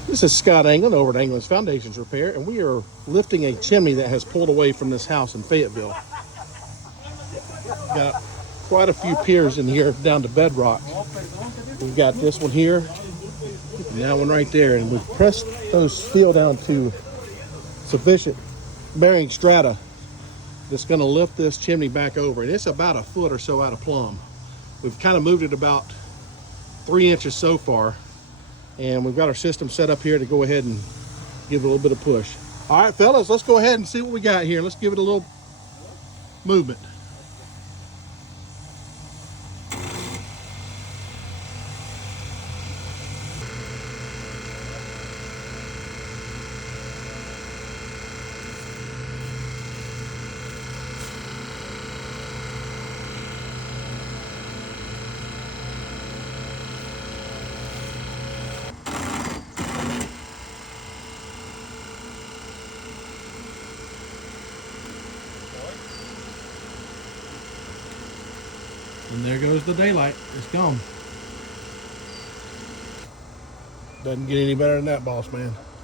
This is Scott Anglin over at Anglins Foundation Repair, and we are lifting a chimney that has pulled away from this house in Fayetteville. Got quite a few piers in here down to bedrock. We've got this one here, and that one right there, and we've pressed those steel down to sufficient bearing strata that's going to lift this chimney back over, and it's about a foot or so out of plumb. We've kind of moved it about 3 inches so far, and we've got our system set up here to go ahead and give it a little bit of push. All right, fellas, let's go ahead and see what we got here. Let's give it a little movement. And there goes the daylight. It's gone. Doesn't get any better than that, boss man.